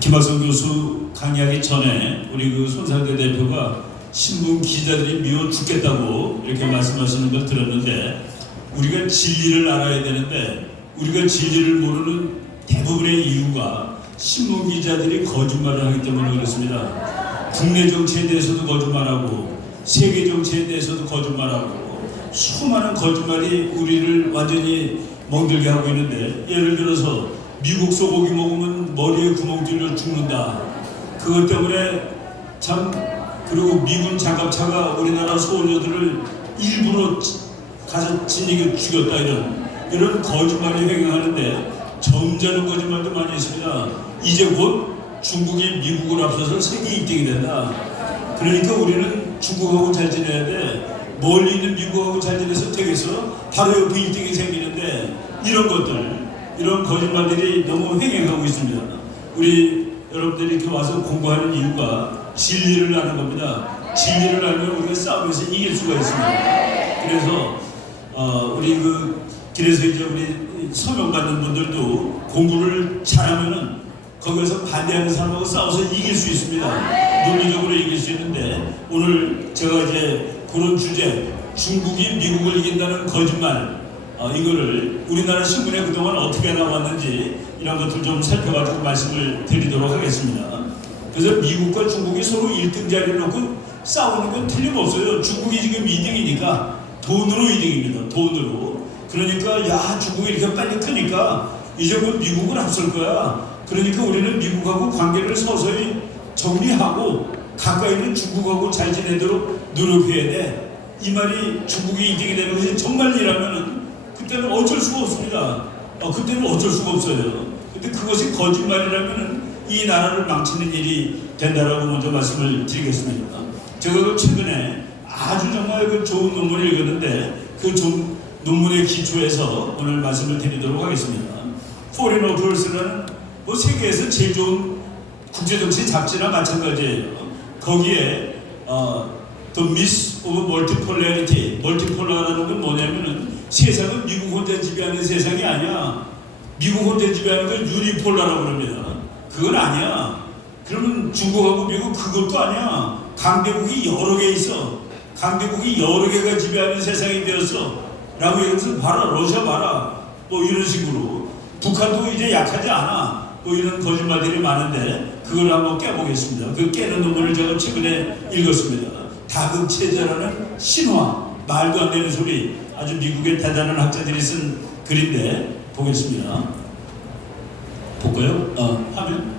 김학성 교수 강의하기 전에 우리 그 손상대 대표가 신문 기자들이 미워 죽겠다고 이렇게 말씀하시는 걸 들었는데, 우리가 진리를 알아야 되는데 우리가 진리를 모르는 대부분의 이유가 신문 기자들이 거짓말을 하기 때문에 그렇습니다. 국내 정치에 대해서도 거짓말하고 세계 정치에 대해서도 거짓말하고 수많은 거짓말이 우리를 완전히 멍들게 하고 있는데, 예를 들어서 미국 소고기 먹으면 머리에 구멍 뚫려 죽는다. 그것 때문에 참, 그리고 미군 장갑차가 우리나라 소녀들을 일부러 가서 진이게 죽였다, 이런 거짓말이 횡행하는데, 점잖은 거짓말도 많이 있습니다. 이제 곧 중국이 미국을 앞서서 세계 1등이 된다. 그러니까 우리는 중국하고 잘 지내야 돼. 멀리 있는 미국하고 잘 지내서 되겠어? 바로 옆에 1등이 생기는데, 이런 것들, 이런 거짓말들이 너무 횡행하고 있습니다. 우리 여러분들이 이렇게 와서 공부하는 이유가 진리를 아는 겁니다. 진리를 알면 우리가 싸움에서 이길 수가 있습니다. 그래서 그래서 이제 우리 서명 받는 분들도 공부를 잘하면은 거기서 반대하는 사람하고 싸워서 이길 수 있습니다. 논리적으로 이길 수 있는데, 오늘 제가 이제 그런 주제, 중국이 미국을 이긴다는 거짓말, 이거를 우리나라 신문에 그동안 어떻게 나왔는지 이런 것들 좀 살펴가지고 말씀을 드리도록 하겠습니다. 그래서 미국과 중국이 서로 1등 자리를 놓고 싸우는 건 틀림없어요. 중국이 지금 2등이니까 돈으로 2등입니다. 돈으로. 그러니까 야, 중국이 이렇게 빨리 크니까 이제 곧 미국은 앞설 거야. 그러니까 우리는 미국하고 관계를 서서히 정리하고 가까이 있는 중국하고 잘 지내도록 노력해야 돼. 이 말이 중국이 2등이 되는 것이 정말이라면은 그때는 어쩔 수가 없습니다. 그때는 어쩔 수가 없어요. 근데 그것이 거짓말이라면은 이 나라를 망치는 일이 된다라고 먼저 말씀을 드리겠습니다. 제가 최근에 아주 정말 그 좋은 논문을 읽었는데, 그 논문의 기초에서 오늘 말씀을 드리도록 하겠습니다. Foreign Affairs라는 세계에서 제일 좋은 국제정치 잡지나 마찬가지예요. 거기에 The Myth of Multipolarity, 멀티폴라라는 건 뭐냐면은 세상은 미국 혼자 지배하는 세상이 아니야. 미국 혼자 지배하는 걸 유니폴라라고 그럽니다. 그건 아니야. 그러면 중국하고 미국 그것도 아니야. 강대국이 여러 개 있어. 강대국이 여러 개가 지배하는 세상이 되었어. 라고 얘기해서 봐라, 러시아 봐라. 이런 식으로. 북한도 이제 약하지 않아. 이런 거짓말들이 많은데, 그걸 한번 깨보겠습니다. 그 깨는 논문을 제가 최근에 읽었습니다. 다극체제라는 신화, 말도 안 되는 소리, 아주 미국의 대단한 학자들이 쓴 글인데, 보겠습니다. 볼까요? 화면?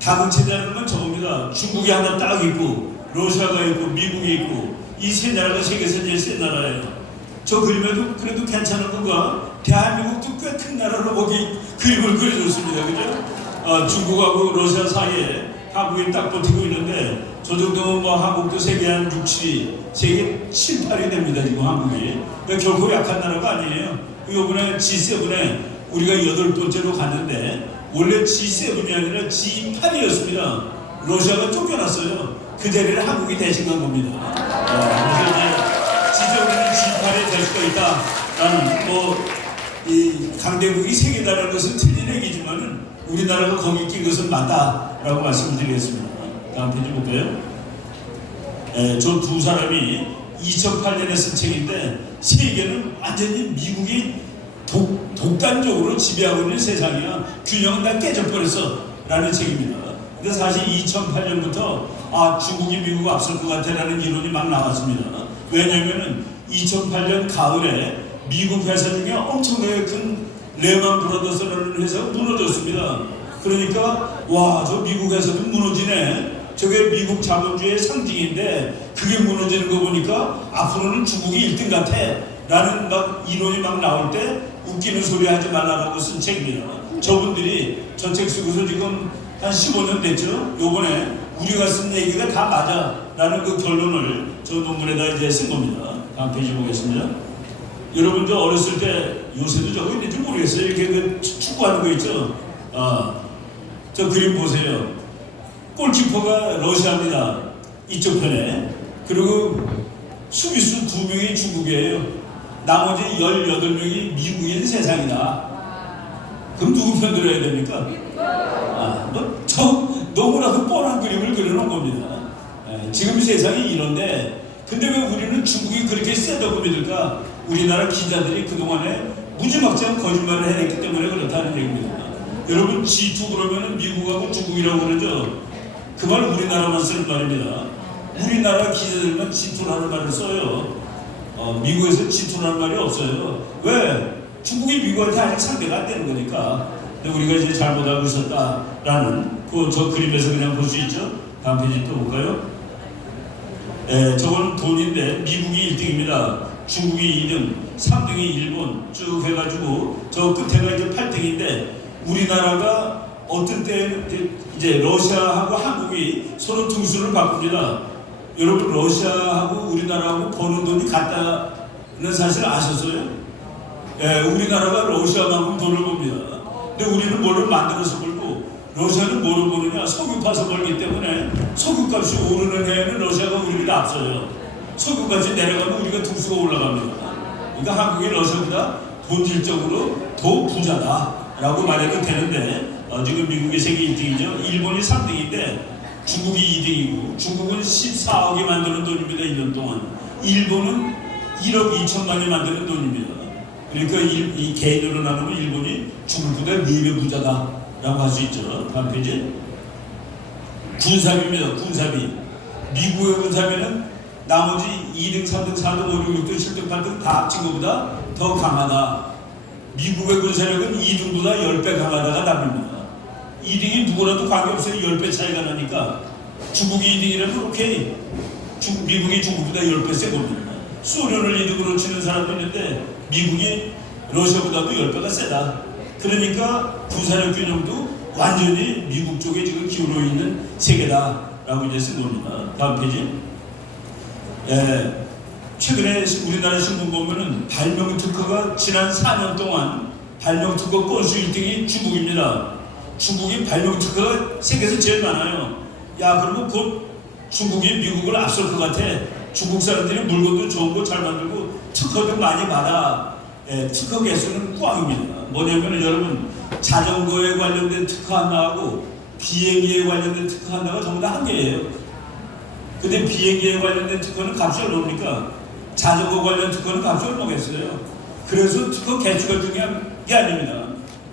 다극체제라는 건 저겁니다. 중국이 하나 딱 있고, 러시아가 있고, 미국이 있고, 이 세 나라가 세계에서 제일 센 나라예요. 저 그림에도 그래도 괜찮은 건가? 대한민국도 꽤 큰 나라로 거기 그림을 그려줬습니다. 그죠? 중국하고 러시아 사이에 한국이 딱 버티고 있는데, 저 정도면 한국도 세계 한 6, 7위, 세계 7, 8위 됩니다. 지금 한국이. 그러니까 결코 약한 나라가 아니에요. 이번에 G7에 우리가 8번째로 갔는데, 원래 G7이 아니라 G8이었습니다. 러시아가 쫓겨났어요. 그 자리를 한국이 대신한 겁니다. 그래서 이제 G7에는 G8이 될 수가 있다라는, 이 강대국이 세계다라는 것은 틀린 얘기지만은 우리나라가 거기 낀 것은 맞다라고 말씀을 드리겠습니다. 다음 페이지 볼까요? 저 두 사람이 2008년에 쓴 책인데, 세계는 완전히 미국이 독단적으로 지배하고 있는 세상이야. 균형은 다 깨져버렸어. 라는 책입니다. 근데 사실 2008년부터 중국이 미국 앞설 것 같아 라는 이론이 막 나왔습니다. 왜냐면은 2008년 가을에 미국 회사 중에 엄청나게 큰 레만 브라더스라는 회사가 무너졌습니다. 그러니까 저 미국 회사도 무너지네. 저게 미국 자본주의의 상징인데 그게 무너지는 거 보니까 앞으로는 중국이 1등 같아 라는 이론이 막 나올 때 웃기는 소리 하지 말라라고 쓴 책입니다. 저분들이 저 책 쓰고서 지금 한 15년 됐죠. 요번에 우리가 쓴 얘기가 다 맞아 라는 그 결론을 저 논문에다 이제 쓴 겁니다. 다음 페이지 보겠습니다. 여러분들 어렸을 때, 요새도 저거 있는지 모르겠어요. 이렇게 축구하는 거 있죠. 저 그림 보세요. 골키퍼가 러시아입니다. 이쪽 편에. 그리고 수비수 2명이 중국이에요. 나머지 18명이 미국인 세상이다. 그럼 누구 편 들어야 됩니까? 겁니다. 지금 세상이 이런데 근데 왜 우리는 중국이 그렇게 세다고 믿을까? 우리나라 기자들이 그동안에 무지막지한 거짓말을 해냈기 때문에 그렇다는 얘기입니다. 여러분 G2 그러면은 미국하고 중국이라고 그러죠. 그 말 우리나라만 쓰는 말입니다. 우리나라 기자들만 G2라는 말을 써요. 미국에서 G2라는 말이 없어요. 왜? 중국이 미국한테 아직 상대가 안 되는 거니까. 근데 우리가 이제 잘못 알고 있었다라는 저 그림에서 그냥 볼 수 있죠. 다음 페이지 또 볼까요? 저건 돈인데 미국이 1등입니다. 중국이 2등, 3등이 일본 쭉 해가지고 저 끝에가 이제 8등인데 우리나라가 어떤 때는 이제 러시아하고 한국이 서로 등수를 바꿉니다. 여러분 러시아하고 우리나라하고 버는 돈이 같다는 사실 아셨어요? 우리나라가 러시아만큼 돈을 법니다. 근데 우리는 뭐를 만들어서 벌고 러시아는 뭐를 버느냐? 석유 파서 벌기 때문에 석유값이 오르는 해에는 러시아가 우리보다 앞서요. 석유값이 내려가면 우리가 등수가 올라갑니다. 그러니까 한국이 러시아보다 본질적으로 더 부자다라고 말해도 되는데 지금 미국이 세계 1등이죠. 일본이 3등인데 중국이 2등이고 중국은 14억이 만드는 돈입니다. 1년 동안. 일본은 1억 2천만이 만드는 돈입니다. 그러니까 이 개인으로 나누면 일본이 중국보다 4배 부자다라고 할 수 있죠. 다음 페이지. 군사비입니다. 군사비. 미국의 군사비는 나머지 2등, 3등, 4등, 5등, 6등, 7등, 8등 다 합친 것보다 더 강하다. 미국의 군사력은 2등보다 10배 강하다가 답입니다. 2등이 누구라도 관계없어요. 10배 차이가 나니까. 중국이 2등이라면 오케이. 미국이 중국보다 10배 세 겁니다. 소련을 2등으로 치는 사람도 있는데 미국이 러시아보다도 10배가 세다. 그러니까 군사력 균형도 완전히 미국 쪽에 지금 기울어 있는 세계다라고 이제 쓴 겁니다. 다음 페이지. 최근에 우리나라 신문 보면은 발명 특허가 지난 4년 동안 발명 특허 건수 1등이 중국입니다. 중국이 발명 특허가 세계에서 제일 많아요. 야, 그러면 곧 중국이 미국을 앞설 것 같아. 중국 사람들이 물건도 좋은 거 잘 만들고 특허도 많이 받아. 특허 개수는 꽝입니다. 뭐냐면 여러분 자전거에 관련된 특허 하나하고 비행기에 관련된 특허 하나가 전부 다 한 개예요. 근데 비행기에 관련된 특허는 값이 얼마입니까? 자전거 관련 특허는 값이 얼마겠어요? 그래서 특허 개수가 중요한 게 아닙니다.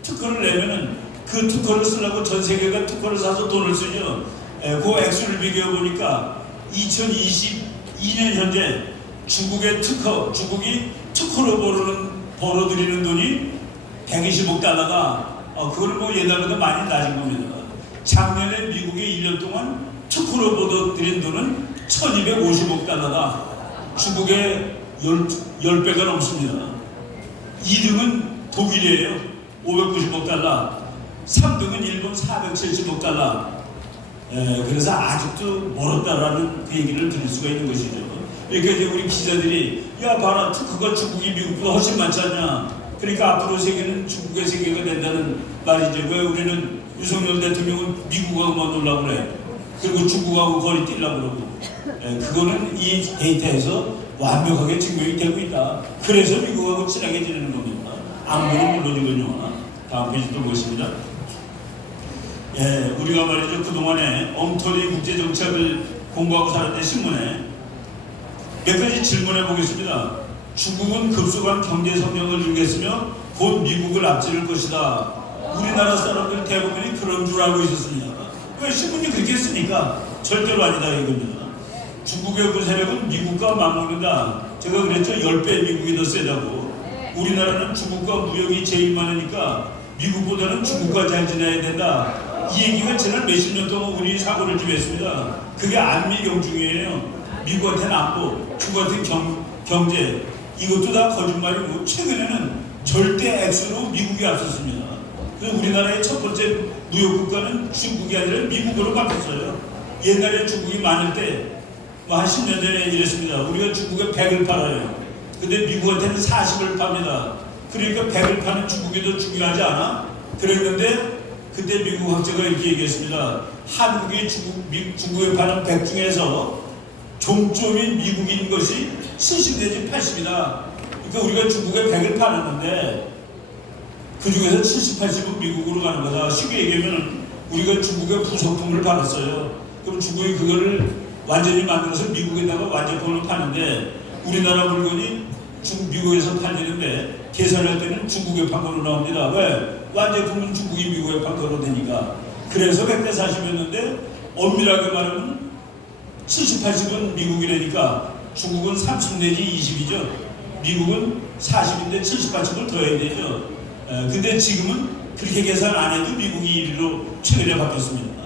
특허를 내면은 그 특허를 쓰려고 전 세계가 특허를 사서 돈을 쓰죠. 그 액수를 비교해 보니까 2022년 현재 중국이 특허로 벌어들이는 돈이 120억 달러가 그걸 뭐 옛날보다 많이 낮은 겁니다. 작년에 미국이 1년 동안 특허로 벌어들인 돈은 1250억 달러다. 중국의 10배가 넘습니다. 2등은 독일이에요. 590억 달러. 3등은 일본 470억 달러. 그래서 아직도 멀었다라는 그 얘기를 들을 수가 있는 것이죠. 그러니까 이제 우리 기자들이 야 봐라 특허가 중국이 미국보다 훨씬 많지 않냐. 그러니까 앞으로 세계는 중국의 세계가 된다는 말이죠. 왜 우리는 윤석열 대통령은 미국하고만 놀라고 그래. 그리고 중국하고 거리 뛰려고 그러고. 그거는 이 데이터에서 완벽하게 증명이 되고 있다. 그래서 미국하고 친하게 지내는 겁니다. 안보는 물론이군요. 다음 페이지 또 보겠습니다. 우리가 말이죠. 그동안에 엉터리 국제정책을 공부하고 살았던 신문에 몇 가지 질문해 보겠습니다. 중국은 급속한 경제 성장을 이루겠으며 곧 미국을 앞지를 것이다. 우리나라 사람들 대부분이 그런 줄 알고 있었습니다. 왜 신문이 그렇게 했으니까 절대로 아니다 이겁니다. 중국의 군사력은 미국과 맞먹는다. 제가 그랬죠. 10배 미국이 더 세다고. 우리나라는 중국과 무역이 제일 많으니까 미국보다는 중국과 잘 지내야 된다. 이 얘기가 지난 몇십 년 동안 우리 사고를 지배했습니다. 그게 안미경중이에요. 미국한테는 안보, 중국한테는 경제. 이것도 다 거짓말이고 최근에는 절대 액수로 미국이 앞섰습니다. 그래서 우리나라의 첫 번째 무역국가는 중국이 아니라 미국으로 바뀌었어요. 옛날에 중국이 많을 때 한 10년 전에 이랬습니다. 우리가 중국에 100을 팔아요. 근데 미국한테는 40을 팝니다. 그러니까 100을 파는 중국이 더 중요하지 않아? 그랬는데 그때 미국 학자가 이렇게 얘기했습니다. 한국이 중국에 파는 100 중에서 종점인 미국인 것이 70 내지 80이다. 그러니까 우리가 중국에 100을 파는데 그 중에서 70, 80은 미국으로 가는 거다. 쉽게 얘기하면 우리가 중국에 부속품을 받았어요. 그럼 중국이 그거를 완전히 만들어서 미국에다가 완제품을 파는데 우리나라 물건이 미국에서 팔리는데 계산할 때는 중국의 판가로 나옵니다. 왜? 완제품은 중국이 미국의 판가로 되니까. 그래서 100대 40이었는데 엄밀하게 말하면 70, 80은 미국이라니까 중국은 30 내지 20이죠. 미국은 40인데 70, 80을 더해야 되죠. 근데 지금은 그렇게 계산 안 해도 미국이 1위로 최근에 바뀌었습니다.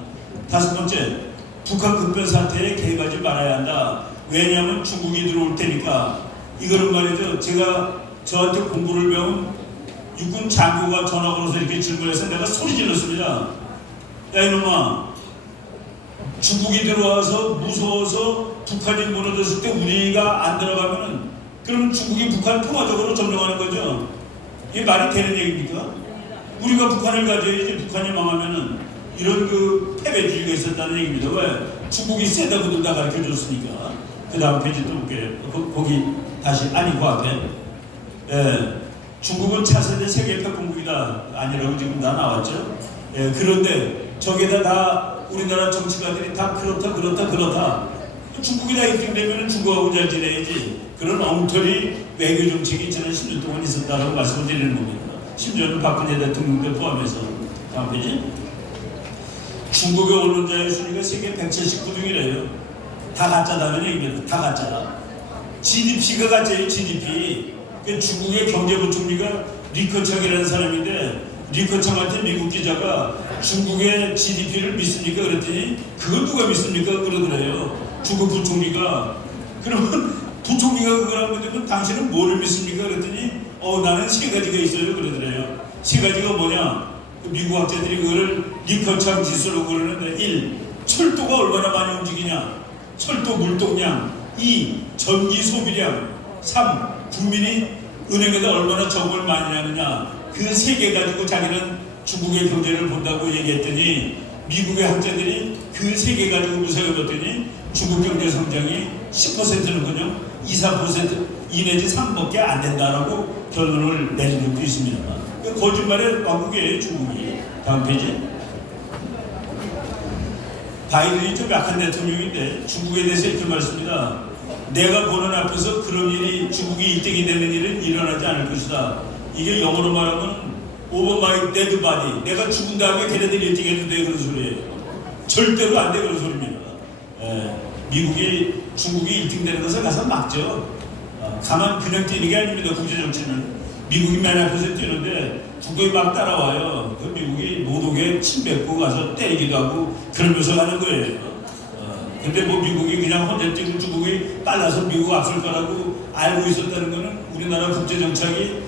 다섯 번째, 북한 급변 사태에 개입하지 말아야 한다. 왜냐하면 중국이 들어올 테니까. 이거는 말이죠. 제가 저한테 공부를 배운 육군 장교가 전화 걸어서 이렇게 질문해서 내가 소리 질렀습니다. 야 이놈아, 중국이 들어와서 무서워서 북한이 무너졌을 때 우리가 안 들어가면은 그럼 중국이 북한 통화적으로 점령하는 거죠. 이게 말이 되는 얘기입니까? 우리가 북한을 가져야지. 북한이 망하면은 이런 그 패배주의가 있었다는 얘기입니다. 왜? 중국이 세다고들 다 가르쳐 줬으니까. 그 다음 페이지 또 볼게요. 거기 다시 아니 그 앞에. 중국은 차세대 세계 패권국이다. 아니라고 지금 다 나왔죠. 그런데 저기다 다 우리나라 정치가들이 다 그렇다. 중국이 다 1등 되면 중국하고 잘 지내야지. 그런 엉터리 외교 정책이 지난 10년 동안 있었다고 말씀을 드리는 겁니다. 심지어는 박근혜 대통령도 포함해서. 다음 페이지. 중국의 언론자의 순위가 세계 179등이래요. 다 가짜다는 얘기입니다. 다 가짜. GDP가 가짜예요. GDP. 그 중국의 경제부총리가 리커창이라는 사람인데 리커창한테 미국 기자가 중국의 GDP를 믿습니까? 그랬더니 그걸 누가 믿습니까? 그러더래요. 중국 부총리가. 그러면 부총리가 그걸 하면 되면 당신은 뭐를 믿습니까? 그랬더니 나는 세 가지가 있어요. 그러더래요. 세 가지가 뭐냐? 미국 학자들이 그거를 리커창 지수라고 그러는데 1. 철도가 얼마나 많이 움직이냐? 철도 물동량. 2. 전기 소비량. 3. 국민이 은행에다 얼마나 적금을 많이 하느냐. 그 세 개 가지고 자기는 중국의 경제를 본다고 얘기했더니 미국의 학자들이 그 세 개 가지고 분석해봤더니 중국 경제 성장이 10%는군요. 2, 3% 2 내지 3밖에 안 된다라고 결론을 내린 적도 있습니다. 거짓말의 왕국이에요, 중국이. 다음 페이지. 바이든이 좀 약한 대통령인데 중국에 대해서 이렇게 말했습니다. 내가 보는 앞에서 그런 일이 중국이 1등이 되는 일은 일어나지 않을 것이다. 이게 영어로 말하면 over my dead body. 내가 죽은 다음에 걔네들이 1등 해도 돼. 그런 소리예요. 절대로 안 돼. 그런 소리입니다. 미국이 중국이 1등 되는 것을 가서 막죠. 가만 그냥 뛰는 게 아닙니다. 국제정치는. 미국이 맨 앞에서 뛰는데 중국이 막 따라와요. 그 미국이 노동에 침 뱉고 가서 때리기도 하고 그러면서 가는 거예요. 근데 뭐 미국이 그냥 혼자 뛰고 중국이 빨라서 미국 앞설 거라고 알고 있었다는 거는 우리나라 국제정책이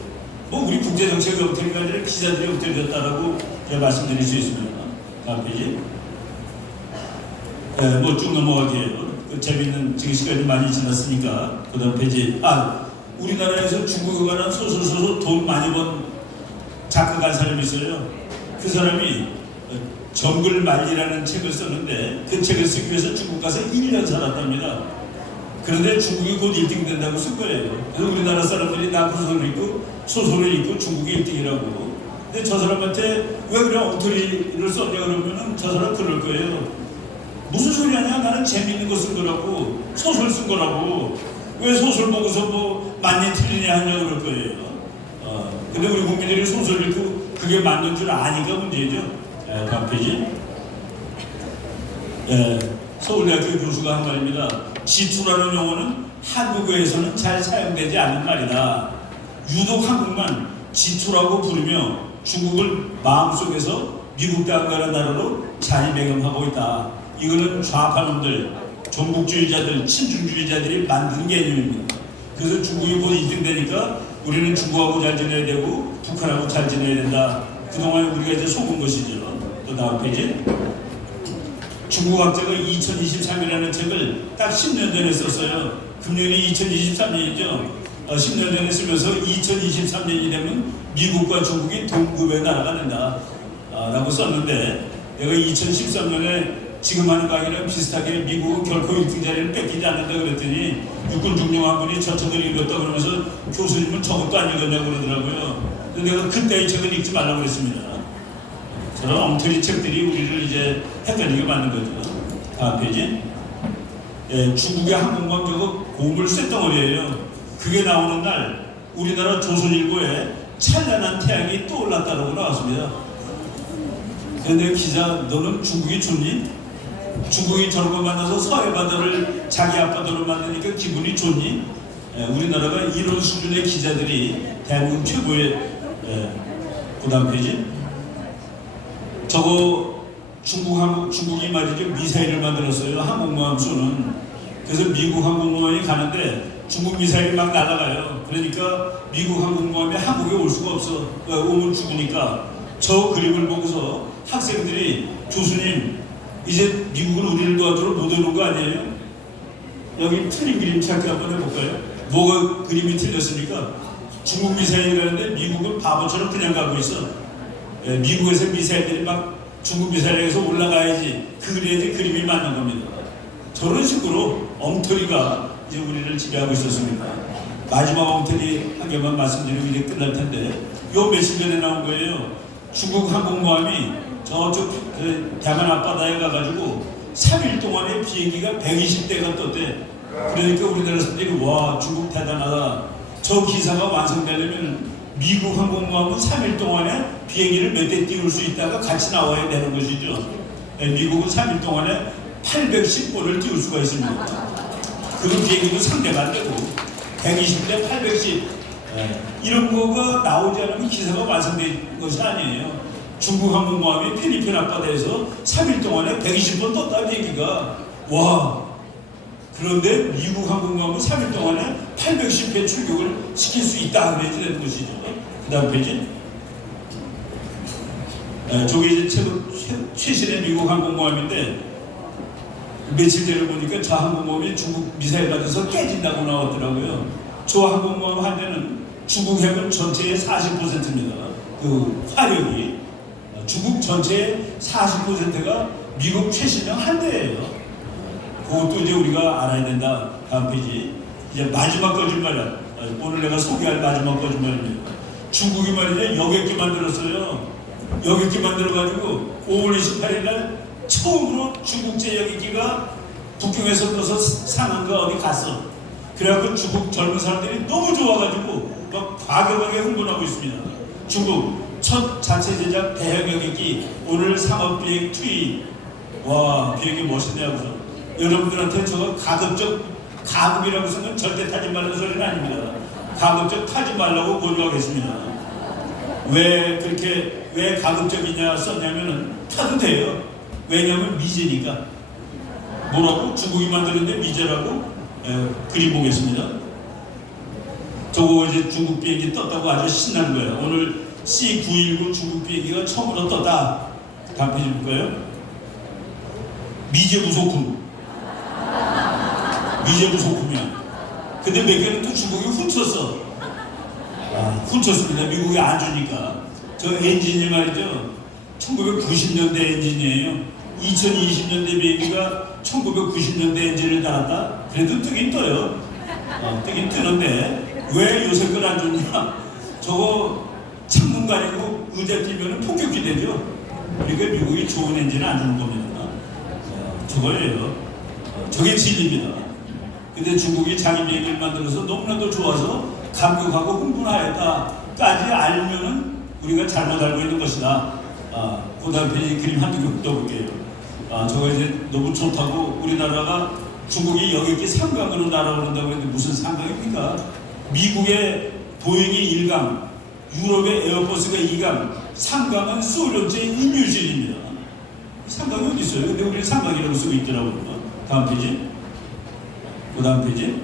뭐 우리 국제정책이 엉터리가 아니라 기자들이 엉터리였다라고 제가 말씀드릴 수 있습니다. 다음 페이지. 뭐 쭉 넘어가게요. 재밌는 지금 시간이 많이 지났으니까 그 다음 페이지. 우리나라에서 중국에 관한 소설 돈 많이 번 작가가 한 사람이 있어요. 그 사람이 정글말리라는 책을 썼는데 그 책을 쓰기 위해서 중국 가서 1년 살았답니다. 그런데 중국이 곧 1등 된다고 쓴 거예요. 그래서 우리나라 사람들이 나 소설을 읽고 중국이 1등이라고. 근데 저 사람한테 왜 그래 엉터리를 썼냐 그러면은 저 사람 그럴 거예요. 무슨 소리 하냐? 나는 재밌는 거 쓴 거라고. 소설 쓴 거라고. 왜 소설 보고서 뭐 맞니 틀리냐 하냐 그럴 거예요. 근데 우리 국민들이 소설 읽고 그게 맞는 줄 아니까 문제죠. 다음 페이지. 서울대학교 교수가 한 말입니다. 지투라는 용어는 한국어에서는 잘 사용되지 않는 말이다. 유독 한국만 지투라고 부르며 중국을 마음속에서 미국 땅가는 나라로 자리매김하고 있다. 이거는 좌파놈들, 종북주의자들, 친중주의자들이 만든 개념입니다. 그래서 중국이 곧 1등 되니까 우리는 중국하고 잘 지내야 되고 북한하고 잘 지내야 된다. 그동안 우리가 이제 속은 것이죠. 또 다음 페이지. 중국 학자가 2023이라는 책을 딱 10년 전에 썼어요. 금년이 2023년이죠. 10년 전에 쓰면서 2023년이 되면 미국과 중국이 동급의 나라가 된다. 라고 썼는데 내가 2013년에 지금 하는 강의랑 비슷하게 미국은 결코 1등 자리를 뺏기지 않는다 그랬더니 육군 중령 한 분이 저 책을 읽었다 그러면서 교수님은 저것도 안 읽었냐고 그러더라고요. 근데 내가 그때 이 책을 읽지 말라고 그랬습니다. 저런 엉터리 책들이 우리를 이제 헷갈리게 만든 거죠. 다음 페이지. 예, 중국의 항공모함 저거 고물 쇳덩어리예요. 그게 나오는 날 우리나라 조선일보에 찬란한 태양이 떠올랐다고 나왔습니다. 그런데 기자, 너는 중국이 좋니? 중국이 저런 거 만나서 서해 바다를 자기 앞바다로 만드니까 기분이 좋니? 예, 우리나라가 이런 수준의 기자들이 대한민국 최고의 그 다음 페이지. 저거 중국이 말이죠, 미사일을 만들었어요. 항공모함 쏘는. 그래서 미국 항공모함이 가는데 중국 미사일이 막 날아가요. 그러니까 미국 항공모함이 한국에 올 수가 없어. 오면 죽으니까. 저 그림을 보고서 학생들이, 교수님 이제 미국은 우리를 도와주러 못 오는 거 아니에요? 여기 틀린 그림 찾기 한번 해볼까요? 뭐가 그림이 틀렸습니까? 중국 미사일이 가는데 미국은 바보처럼 그냥 가고 있어. 예, 미국에서 미사일들이 막 중국 미사일에서 올라가야지, 그래야지 그림이 맞는 겁니다. 저런 식으로 엉터리가 이제 우리를 지배하고 있었습니다. 마지막 엉터리 한 개만 말씀드리고 이제 끝날 텐데, 요 며칠 전에 나온 거예요. 중국 항공모함이 저쪽 대만 앞바다에 가가지고 3일 동안에 비행기가 120대가 떴대. 그러니까 우리나라 사람들이 와, 중국 대단하다. 저 기사가 완성되려면 미국 항공모함은 3일 동안에 비행기를 몇 대 띄울 수 있다가 같이 나와야 되는 것이죠. 미국은 3일 동안에 810번을 띄울 수가 있습니다. 그 비행기도 상대가 안 되고 120대 810 이런 거가 나오지 않으면 기사가 완성된 것이 아니에요. 중국 항공모함이 필리핀 앞바다에서 3일 동안에 120번 떴다, 비행기가. 와, 그런데 미국 항공모함은 3일 동안에 810회 출격을 시킬 수 있다, 그래야 되는 것이죠. 그 다음 페이지. 저게 이제 최신의 미국 항공모함인데, 며칠 전에 보니까 저 항공모함이 중국 미사일 맞아서 깨진다고 나왔더라고요. 저 항공모함 한 대는 중국 해군 전체의 40%입니다. 그 화력이. 중국 전체의 40%가 미국 최신형 한 대예요. 그것도 이제 우리가 알아야 된다. 다음 페이지. 이제 마지막 거짓말이야. 오늘 내가 소개할 마지막 거짓말입니다. 중국이 말이죠, 여객기 만들었어요. 여객기 만들어가지고 5월 28일 날 처음으로 중국제 여객기가 북경에서 떠서 상한가 어디 갔어. 그래갖고 중국 젊은 사람들이 너무 좋아가지고 막 과격하게 흥분하고 있습니다. 중국 첫 자체 제작 대형 여객기 오늘 상업비행 투입. 와, 비행기 멋있네요. 여러분들한테 저거 가급이라고 생각은 절대 타지 말라는 소리는 아닙니다. 가급적 타지 말라고 권유하겠습니다. 왜 가급적이냐 썼냐면은 타도 돼요. 왜냐하면 미제니까. 뭐라고? 중국이 만드는데 미제라고? 그림 보겠습니다. 저거 이제 중국 비행기 떴다고 아주 신난 거예요. 오늘 C919 중국 비행기가 처음으로 떴다. 다음 페이지 볼까요? 미제 부속품. 미제 부속품이야. 근데 몇 개는 또 중국이 훔쳤어. 훔쳤습니다. 미국이 안 주니까. 저 엔진이 말이죠, 1990년대 엔진이에요. 2020년대 비행기가 1990년대 엔진을 달았다? 그래도 뜨긴 떠요. 뜨긴 뜨는데 왜 요새 걸 안 줬냐? 저거 창문 가리고 의자 뛰면 폭격이 되죠. 그러니까 미국이 좋은 엔진을 안 주는 겁니다. 저거예요. 저게 진리입니다. 근데 중국이 자기 비행기를 만들어서 너무나도 좋아서 감격하고 흥분하였다까지 알면은 우리가 잘못 알고 있는 것이다. 그 다음 페이지 그림 한두 개 떠볼게요. 저거 이제 너무 좋다고 우리나라가 중국이 여객기 상강으로 날아오른다고 했는데 무슨 상강입니까? 미국의 보잉이 1강, 유럽의 에어버스가 2강, 상강은 소련제 임유진입니다. 상강이 어디 있어요? 근데 우리는 상강이라고 쓰고 있더라고요. 다음 페이지. 그 다음 페이지.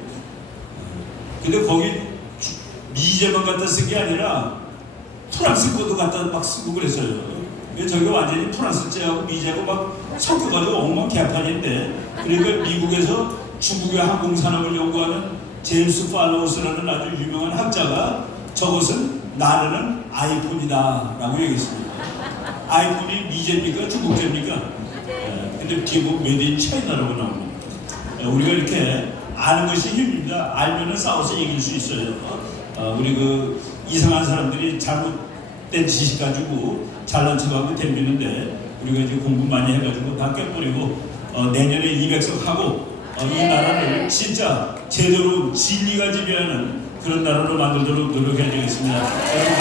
근데 거기 미제만 갖다 쓴 게 아니라 프랑스 것도 갖다 막 쓰고 그랬어요. 저희가 완전히 프랑스제하고 미제하고 막 섞여가지고 엉망개판인데, 그러니까 미국에서 중국의 항공산업을 연구하는 제임스 팔로우스라는 아주 유명한 학자가 저것은 나르는 아이폰이다 라고 얘기했습니다. 아이폰이 미제입니까? 중국제입니까? 근데 뒤에 보면 메이드 인 차이나라고 나옵니다. 우리가 이렇게 아는 것이 힘입니다. 알면은 싸워서 이길 수 있어요. 우리 그 이상한 사람들이 잘못된 지식 가지고 잘난 척하고 덤비는데 우리가 이제 공부 많이 해가지고 다 깨버리고 내년에 200석 하고 이 나라를 진짜 제대로 진리가 지배하는 그런 나라로 만들도록 노력해야 되겠습니다. 여러분